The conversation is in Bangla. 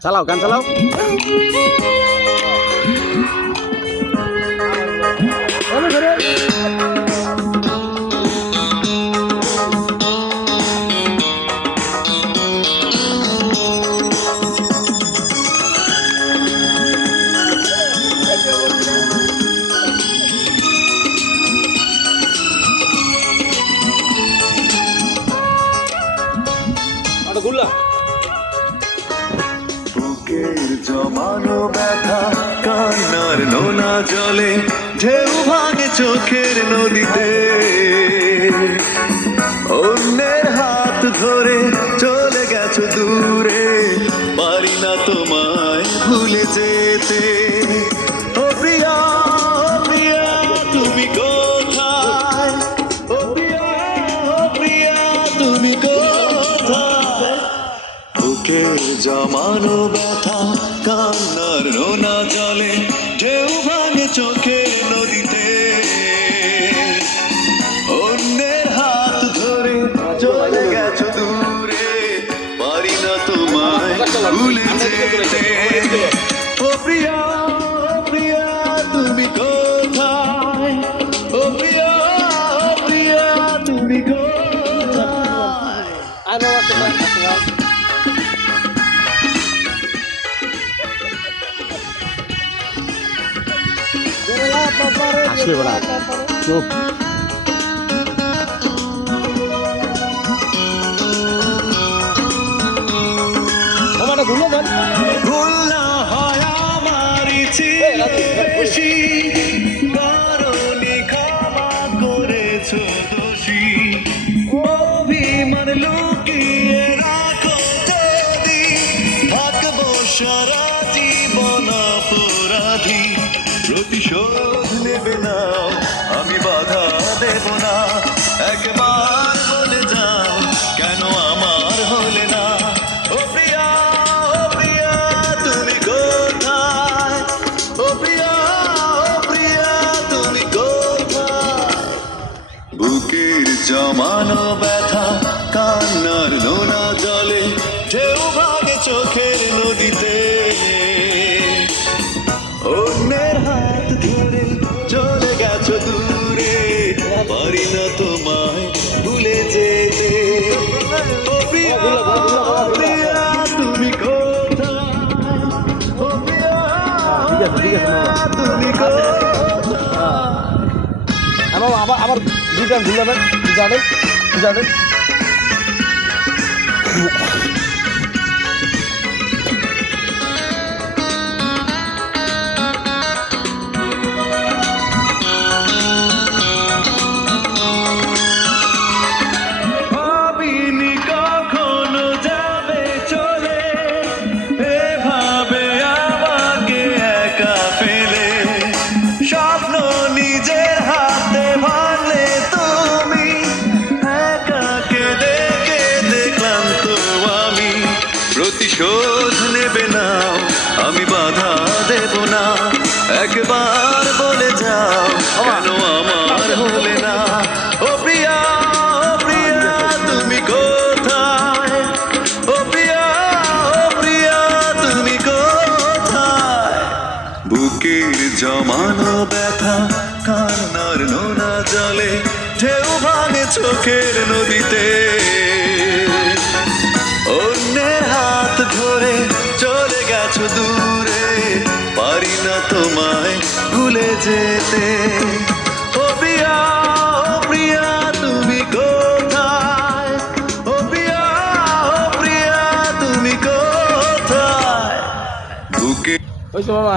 চালাও গান চালাও। বুকের জমানো ব্যথা কান্নার নোনা জলে ঢেউ ভাঙে চোখের নদীতে অন্যের হাত ধরে চলে গেছো দূরে পারি না তোমায় ভুলে যেতে ও প্রিয়া তুমি কোথায় ও প্রিয়া তুমি কোথায় বুকের জমানো ব্যথা কান্নার নোনা জলে ঢেউ ভাঙে চোখে নদীতে অন্যের হাত ধরে চলে গেছো দূরে পারি না তোমায় ভুলে যেতে ও প্রিয়া তুমি কোথায় ও প্রিয়া তুমি কোথায় আসলে বলা চুপ। ভুল না হয় আমার বেশি কারণে ক্ষমা করেছো দোষী অভিমান লুকিয়ে রাখো যদি থাকবো সারা জীবন অপরাধী প্রতিশোধ নেবে না আমি বাধা দেব না একবার বলে যাও কেন আমার হলে না ও প্রিয়া তুমি কোথায় ও প্রিয়া তুমি কোথায় বুকের জমানো ব্যথা কান্নার নোনা জলে ঢেউ ভাঙে চোখের নদীতে অন্যের হাত ধরে চলে গেছো দূরে পারি না তোমায় ভুলে যেতে ও প্রিয়া তুমি কোথায় ও প্রিয়া তুমি কোথায় আবার দুইটা ভুল যাবেন জানেন ভাবিনি কখনো যাবে চলে এভাবে আমাকে একা ফেলে স্বপ্ন নিজের হাতে ভাঙলে তুমি একা কেঁদে কেঁদে ক্লান্ত আমি প্রতিশোধ নেবে না আমি বাধা দেব না একবার বলে যাও কেন আমার হলে না ও প্রিয়া তুমি কোথায় ও প্রিয়া তুমি কোথায় বুকের জমানো ব্যথা কান্নার নোনা জলে ঢেউ ভাঙে চোখের নদীতে অন্যের হাত ধরে চলে গেছো দূরে পারি না তোমায় ভুলে যেতে ও প্রিয়া তুমি কোথায় ও প্রিয়া তুমি কোথায় বুকে ওই তো বাবা